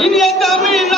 今天咱们也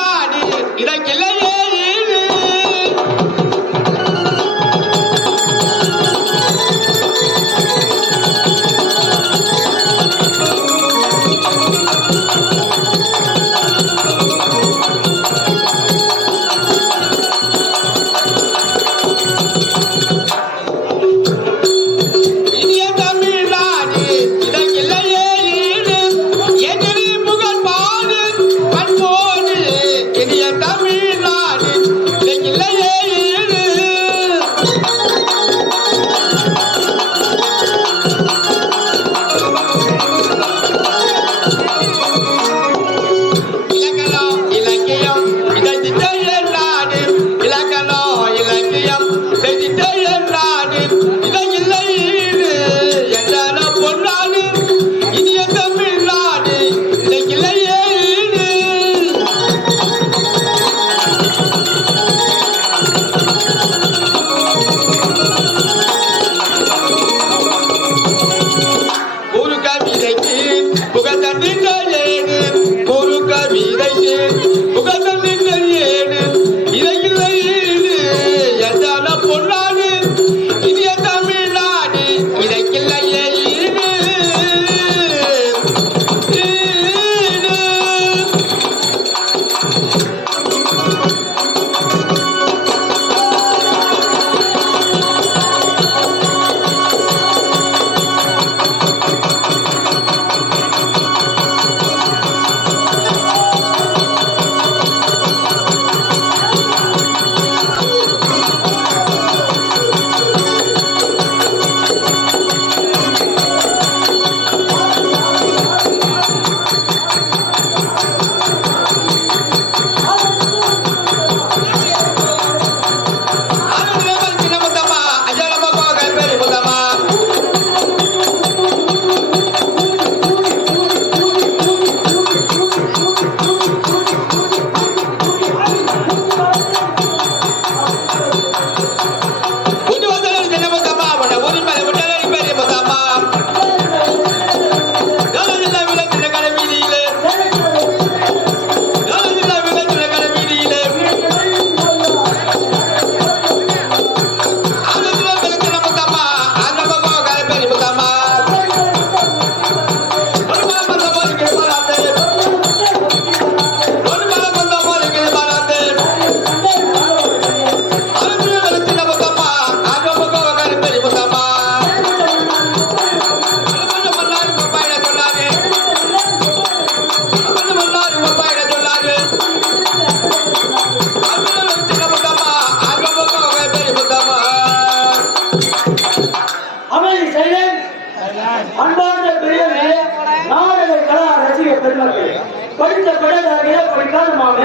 காலமாக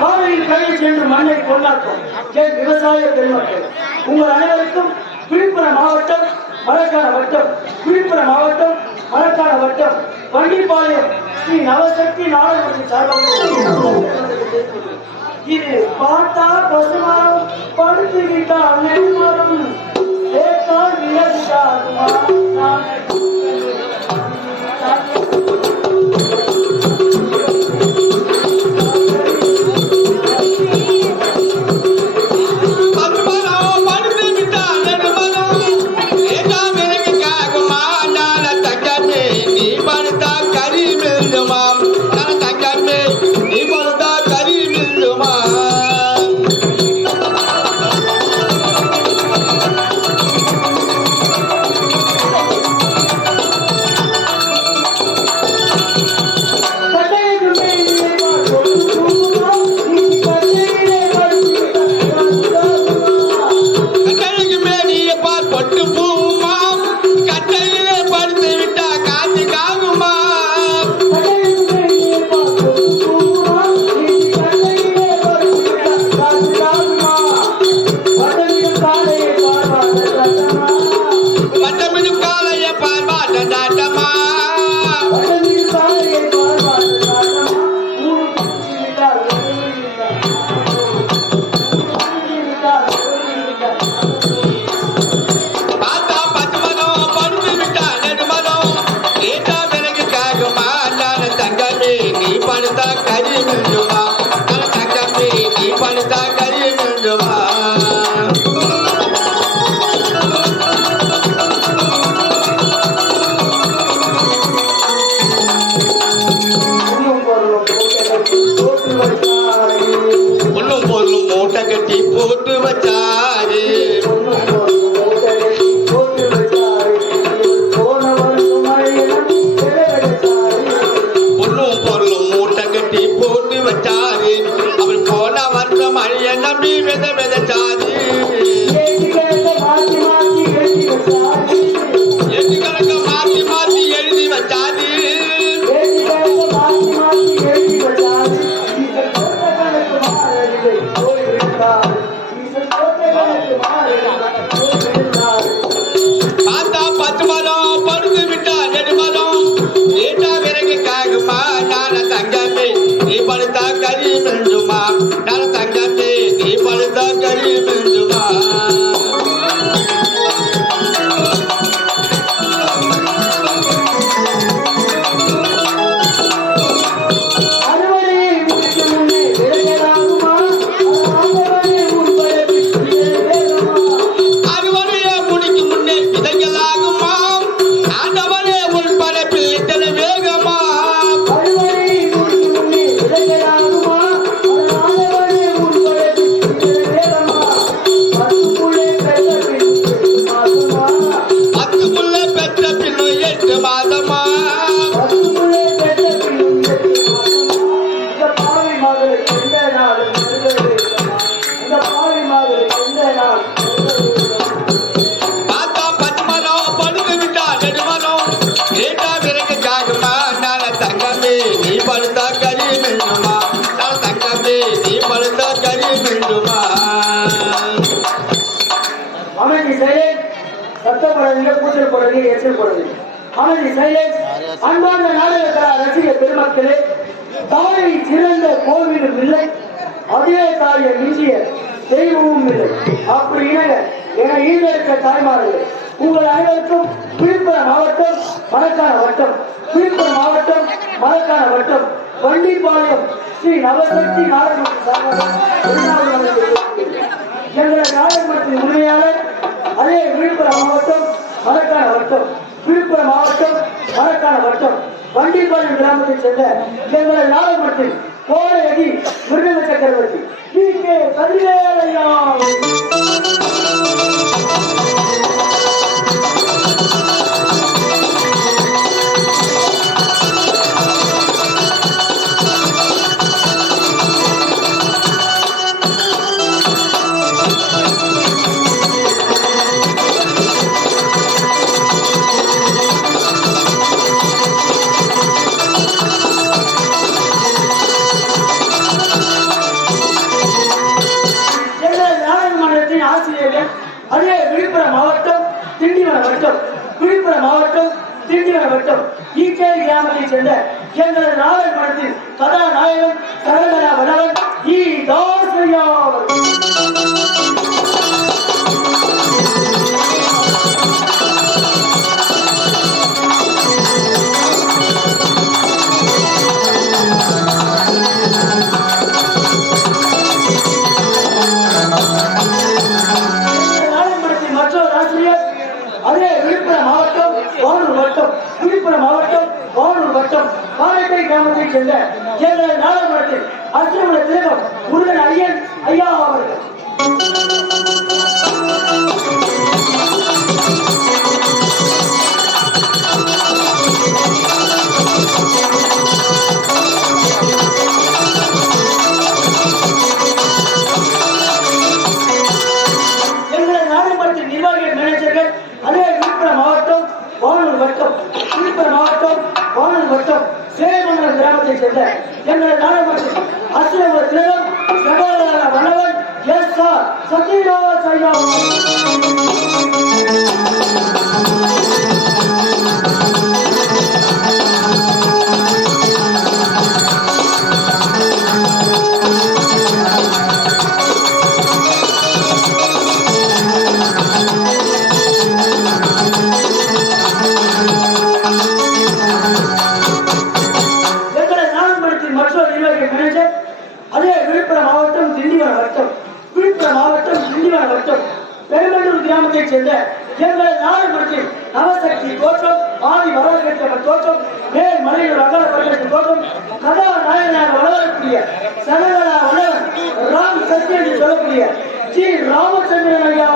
காவிரியில் கரை சென்று மண்ணை கொண்டாக்கும் என் விவசாய பெருமக்கள் உங்கள் அனைவருக்கும் விழுப்புரம் மாவட்டம் மலக்கான வட்டம் விழுப்புரம் மாவட்டம் மலக்கான வட்டம். வண்டிப்பாளையம் ஸ்ரீ நவசக்தி நாடகம் சார்பாக. இது பார்த்தா பசுமரம் படுத்துவிட்டால் நெடுமரம் சேர்த்தால் போறது எச்சல் போறது. ஆனால் நாடக ரசிக பெருமக்களே தாயை சிறந்த கோவிலும் இல்லை. அதே தாயை தெய்வமும் இல்லை. அப்படின்னா என ஈழ உங்கள் அனைவருக்கும் விழுப்புரம் மாவட்டம் மரக்கான வட்டம். விழுப்புரம் மாவட்டம் மரக்கான வட்டம். வண்டிப்பாளையம் ஸ்ரீ நவசக்தி நாடகமன்ற எங்களது நாடகமன்றத்தின் உரிமையாளர் அதே விழுப்புரம் மாவட்டம் அதற்கான வட்டம் விழுப்புரம் மாவட்டம் அதற்கான வட்டம். வண்டிப்பாளையம் கிராமத்தைச் சேர்ந்த எங்களை நாகப்பட்டில் கோடையடி முருகன சக்கரவர்த்தி. பி கே பதிவேலையா விழுப்புரம் மாவட்டம் திருநீரை வட்டம் ஈகே கிராமத்தை சேர்ந்த எங்களது நாடக படத்தில் கதாநாயகன் சரவணா வனவன் இ தாசையா அர்ஜுனோட திருமணம் திண்டிவனம் வட்டம். பெருமண்டூர் கிராமத்தைச் சேர்ந்த எங்கள் நாடு மற்றும் நவசக்தி தோற்றம் ஆதி வரவேற்கப்பட்ட தோற்றம் மேல் மலையூர் அகல வரவேற்ற தோற்றம் கதாநாயகனாக வளரக்கூடிய சனகலா வளவன் ராம் சத்ய சொல்லக்கூடிய ஸ்ரீ ராமச்சந்திரன் ஐயா.